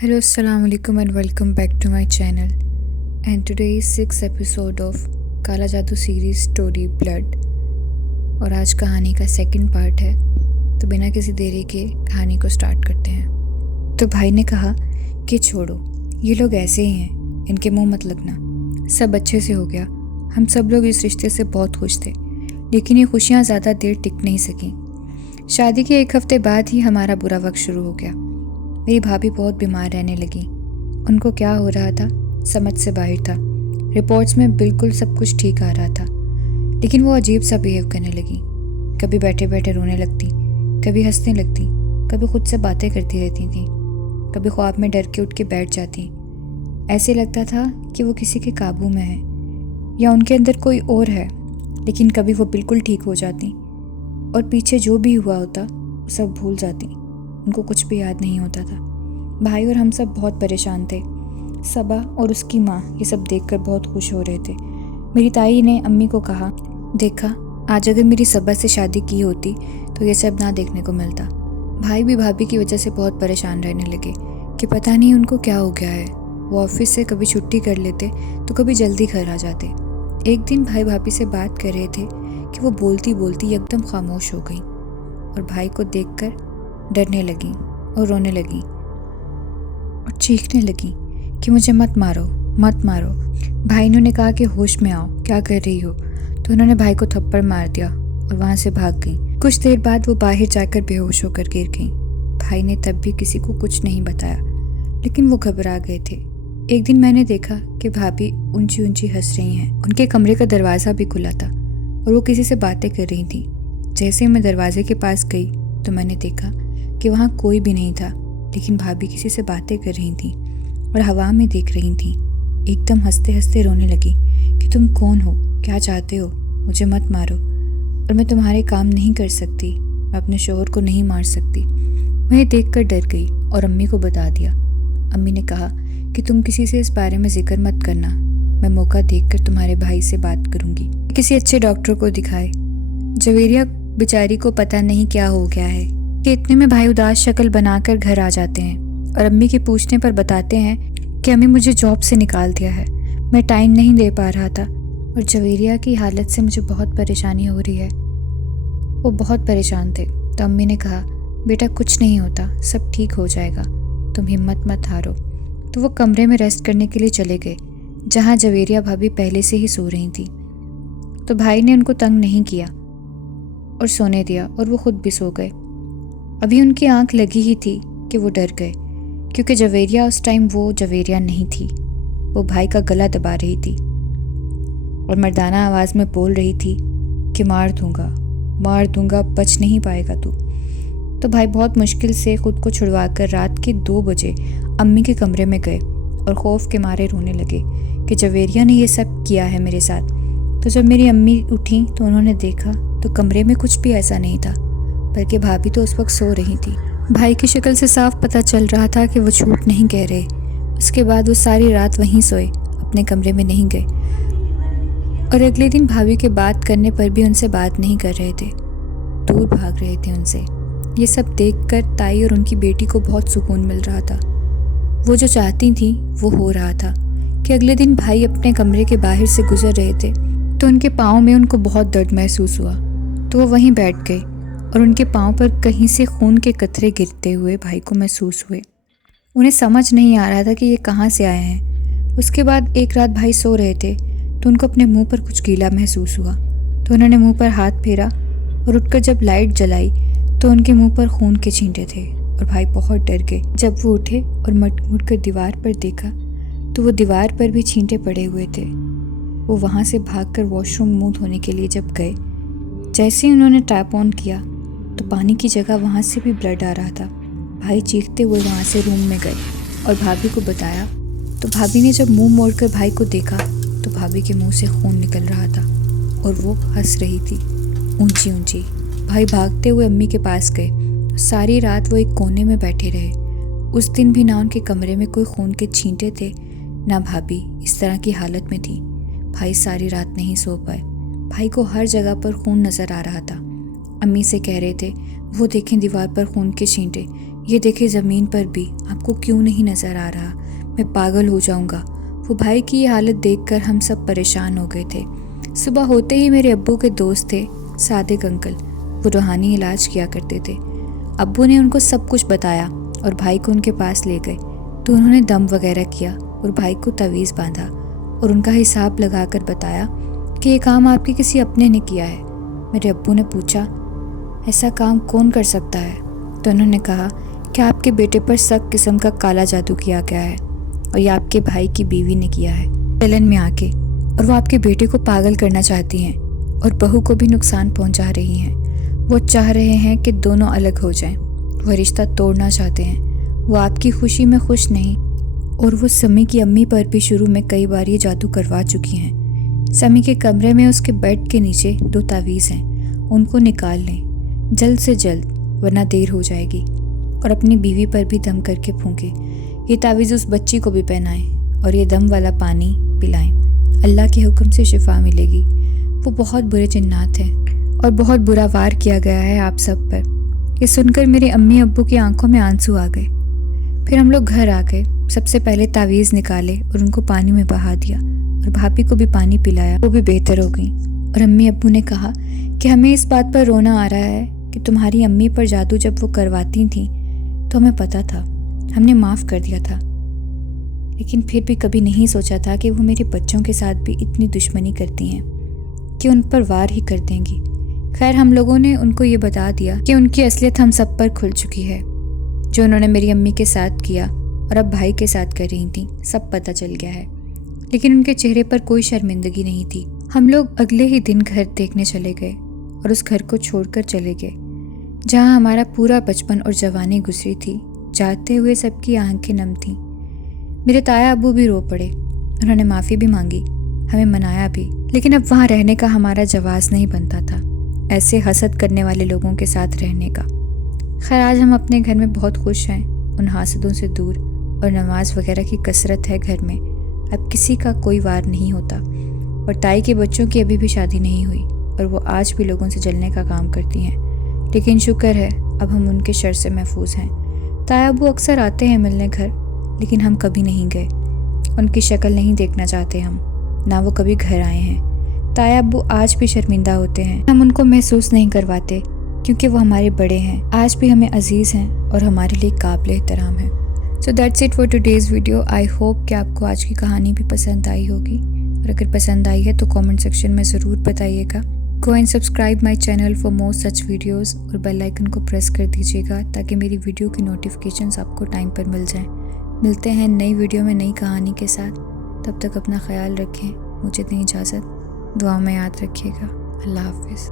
Hello, Assalamu alaikum and welcome back to my channel. And today is 6th episode of काला जादू series story blood. और आज कहानी का सेकंड पार्ट है, तो बिना किसी देरी के कहानी को स्टार्ट करते हैं। तो भाई ने कहा कि छोड़ो, ये लोग ऐसे ही हैं, इनके मुंह मत लगना, सब अच्छे से हो गया। हम सब लोग इस रिश्ते से बहुत खुश थे, लेकिन ये खुशियाँ ज़्यादा देर टिक नहीं सकी। शादी के एक हफ्ते बाद ही हमारा बुरा वक्त शुरू हो गया। मेरी भाभी बहुत बीमार रहने लगी। उनको क्या हो रहा था समझ से बाहर था। रिपोर्ट्स में बिल्कुल सब कुछ ठीक आ रहा था, लेकिन वो अजीब सा बिहेव करने लगी। कभी बैठे बैठे रोने लगती, कभी हंसने लगती, कभी खुद से बातें करती रहती थी, कभी ख्वाब में डर के उठ के बैठ जाती। ऐसे लगता था कि वो किसी के काबू में है या उनके अंदर कोई और है। लेकिन कभी वो बिल्कुल ठीक हो जाती और पीछे जो भी हुआ होता वो सब भूल जाती। उनको कुछ भी याद नहीं होता था। भाई और हम सब बहुत परेशान थे। सबा और उसकी माँ ये सब देखकर बहुत खुश हो रहे थे। मेरी ताई ने अम्मी को कहा, देखा आज अगर मेरी सबा से शादी की होती तो ये सब ना देखने को मिलता। भाई भी भाभी की वजह से बहुत परेशान रहने लगे कि पता नहीं उनको क्या हो गया है। वो ऑफिस से कभी छुट्टी कर लेते तो कभी जल्दी घर आ जाते। एक दिन भाई भाभी से बात कर रहे थे कि वो बोलती बोलती एकदम खामोश हो गई और भाई को देखकर डरने लगी और रोने लगी और चीखने लगी कि मुझे मत मारो, मत मारो। भाई ने उन्हें कहा कि होश में आओ, क्या कर रही हो। तो उन्होंने भाई को थप्पड़ मार दिया और वहाँ से भाग गई। कुछ देर बाद वो बाहर जाकर बेहोश होकर गिर गई। भाई ने तब भी किसी को कुछ नहीं बताया, लेकिन वो घबरा गए थे। एक दिन मैंने देखा कि भाभी ऊंची ऊंची हंस रही हैं। उनके कमरे का दरवाज़ा भी खुला था और वो किसी से बातें कर रही थी। जैसे मैं दरवाजे के पास गई तो मैंने देखा कि वहाँ कोई भी नहीं था, लेकिन भाभी किसी से बातें कर रही थी और हवा में देख रही थी। एकदम हंसते हंसते रोने लगी कि तुम कौन हो, क्या चाहते हो, मुझे मत मारो और मैं तुम्हारे काम नहीं कर सकती, मैं अपने शोहर को नहीं मार सकती। मैं देखकर डर गई और अम्मी को बता दिया। अम्मी ने कहा कि तुम किसी से इस बारे में जिक्र मत करना, मैं मौका देखकर तुम्हारे भाई से बात करूँगी, किसी अच्छे डॉक्टर को दिखाए। जवेरिया बेचारी को पता नहीं क्या हो गया है कि इतने में भाई उदास शक्ल बनाकर घर आ जाते हैं और अम्मी के पूछने पर बताते हैं कि अम्मी मुझे जॉब से निकाल दिया है, मैं टाइम नहीं दे पा रहा था और जवेरिया की हालत से मुझे बहुत परेशानी हो रही है। वो बहुत परेशान थे। तो अम्मी ने कहा, बेटा कुछ नहीं होता, सब ठीक हो जाएगा, तुम हिम्मत मत हारो। तो वो कमरे में रेस्ट करने के लिए चले गए, जहाँ जवेरिया भाभी पहले से ही सो रही थी। तो भाई ने उनको तंग नहीं किया और सोने दिया और वो खुद भी सो गए। अभी उनकी आंख लगी ही थी कि वो डर गए, क्योंकि जवेरिया उस टाइम वो जवेरिया नहीं थी। वो भाई का गला दबा रही थी और मर्दाना आवाज़ में बोल रही थी कि मार दूंगा, बच नहीं पाएगा तू। तो भाई बहुत मुश्किल से खुद को छुड़वाकर रात के 2 बजे अम्मी के कमरे में गए और खौफ के मारे रोने लगे कि जवेरिया ने ये सब किया है मेरे साथ। तो जब मेरी अम्मी उठी तो उन्होंने देखा तो कमरे में कुछ भी ऐसा नहीं था, बल्कि भाभी तो उस वक्त सो रही थी। भाई की शक्ल से साफ पता चल रहा था कि वो झूठ नहीं कह रहे। उसके बाद वो सारी रात वहीं सोए, अपने कमरे में नहीं गए और अगले दिन भाभी के बात करने पर भी उनसे बात नहीं कर रहे थे, दूर भाग रहे थे उनसे। ये सब देखकर ताई और उनकी बेटी को बहुत सुकून मिल रहा था। वो जो चाहती थी वो हो रहा था कि अगले दिन भाई अपने कमरे के बाहर से गुजर रहे थे तो उनके पाँव में उनको बहुत दर्द महसूस हुआ। तो वो वहीं बैठ गए और उनके पाँव पर कहीं से खून के कतरे गिरते हुए भाई को महसूस हुए। उन्हें समझ नहीं आ रहा था कि ये कहाँ से आए हैं। उसके बाद एक रात भाई सो रहे थे तो उनको अपने मुंह पर कुछ गीला महसूस हुआ। तो उन्होंने मुंह पर हाथ फेरा और उठकर जब लाइट जलाई तो उनके मुंह पर खून के छींटे थे और भाई बहुत डर गए। जब वो उठे और मुड़ कर दीवार पर देखा तो वो दीवार पर भी छींटे पड़े हुए थे। वो वहाँ से भागकर वॉशरूम मुंह धोने के लिए जब गए, जैसे ही उन्होंने टैप ऑन किया तो पानी की जगह वहाँ से भी ब्लड आ रहा था। भाई चीखते हुए वहाँ से रूम में गए और भाभी को बताया। तो भाभी ने जब मुंह मोड़कर भाई को देखा तो भाभी के मुंह से खून निकल रहा था और वो हंस रही थी ऊंची ऊंची। भाई भागते हुए अम्मी के पास गए। सारी रात वो एक कोने में बैठे रहे। उस दिन भी ना उनके कमरे में कोई खून के छींटे थे, ना भाभी इस तरह की हालत में थी। भाई सारी रात नहीं सो पाए। भाई को हर जगह पर खून नज़र आ रहा था। अम्मी से कह रहे थे, वो देखें दीवार पर खून के छींटे, ये देखिए ज़मीन पर भी आपको क्यों नहीं नज़र आ रहा, मैं पागल हो जाऊँगा। वो भाई की ये हालत देखकर हम सब परेशान हो गए थे। सुबह होते ही मेरे अब्बू के दोस्त थे सादिक अंकल, वो रूहानी इलाज किया करते थे। अब्बू ने उनको सब कुछ बताया और भाई को उनके पास ले गए तो उन्होंने दम वगैरह किया और भाई को तवीज़ बांधा और उनका हिसाब लगाकर बताया कि ये काम आपके किसी अपने ने किया है। मेरे अब्बू ने पूछा, ऐसा काम कौन कर सकता है? तो उन्होंने कहा कि आपके बेटे पर सख्त किस्म का काला जादू किया गया है और ये आपके भाई की बीवी ने किया है चलन में आके, और वो आपके बेटे को पागल करना चाहती हैं और बहू को भी नुकसान पहुंचा रही हैं। वो चाह रहे हैं कि दोनों अलग हो जाएं। वो रिश्ता तोड़ना चाहते हैं। वो आपकी खुशी में खुश नहीं और वो समी की अम्मी पर भी शुरू में कई बार ये जादू करवा चुकी हैं। समी के कमरे में उसके बेड के नीचे 2 तावीज़ हैं, उनको निकाल लें जल्द से जल्द, वरना देर हो जाएगी। और अपनी बीवी पर भी दम करके फूंके। ये तावीज़ उस बच्ची को भी पहनाएं और ये दम वाला पानी पिलाएं। अल्लाह के हुक्म से शिफा मिलेगी। वो बहुत बुरे जिन्नात हैं और बहुत बुरा वार किया गया है आप सब पर। ये सुनकर मेरे अम्मी अब्बू की आंखों में आंसू आ गए। फिर हम लोग घर आ गए। सबसे पहले तावीज़ निकाले और उनको पानी में बहा दिया और भाभी को भी पानी पिलाया, वो भी बेहतर हो गई। और अम्मी अब्बू ने कहा कि हमें इस बात पर रोना आ रहा है कि तुम्हारी अम्मी पर जादू जब वो करवाती थी तो हमें पता था, हमने माफ़ कर दिया था, लेकिन फिर भी कभी नहीं सोचा था कि वो मेरे बच्चों के साथ भी इतनी दुश्मनी करती हैं कि उन पर वार ही कर देंगी। खैर हम लोगों ने उनको ये बता दिया कि उनकी असलियत हम सब पर खुल चुकी है। जो उन्होंने मेरी अम्मी के साथ किया और अब भाई के साथ कर रही थी, सब पता चल गया है। लेकिन उनके चेहरे पर कोई शर्मिंदगी नहीं थी। हम लोग अगले ही दिन घर देखने चले गए और उस घर को छोड़कर चले गए जहाँ हमारा पूरा बचपन और जवानी गुजरी थी। जाते हुए सबकी आंखें नम थीं। मेरे ताया अब्बू भी रो पड़े। उन्होंने माफ़ी भी मांगी, हमें मनाया भी, लेकिन अब वहाँ रहने का हमारा जवाज़ नहीं बनता था, ऐसे हसद करने वाले लोगों के साथ रहने का। खैर आज हम अपने घर में बहुत खुश हैं, उन हासदों से दूर, और नमाज वगैरह की कसरत है घर में। अब किसी का कोई वार नहीं होता। और ताई के बच्चों की अभी भी शादी नहीं हुई और वो आज भी लोगों से जलने का काम करती हैं, लेकिन शुक्र है अब हम उनके शर से महफूज हैं। ताया अब्बू अक्सर आते हैं मिलने घर, लेकिन हम कभी नहीं गए। उनकी शक्ल नहीं देखना चाहते हम, ना वो कभी घर आए हैं। ताया अब्बू आज भी शर्मिंदा होते हैं। हम उनको महसूस नहीं करवाते क्योंकि वो हमारे बड़े हैं, आज भी हमें अजीज़ हैं और हमारे लिए काबिल एहतराम हैं। So that's it for today's video. I hope कि आपको आज की कहानी भी पसंद आई होगी, और अगर पसंद आई है तो कमेंट सेक्शन में ज़रूर बताइएगा। Go and subscribe my channel for more such videos और बेल आइकन को प्रेस कर दीजिएगा ताकि मेरी वीडियो की नोटिफिकेशंस आपको टाइम पर मिल जाएं। मिलते हैं नई वीडियो में नई कहानी के साथ। तब तक अपना ख्याल रखें। मुझे दें इजाज़त। दुआ में याद रखिएगा। अल्लाह हाफिज़।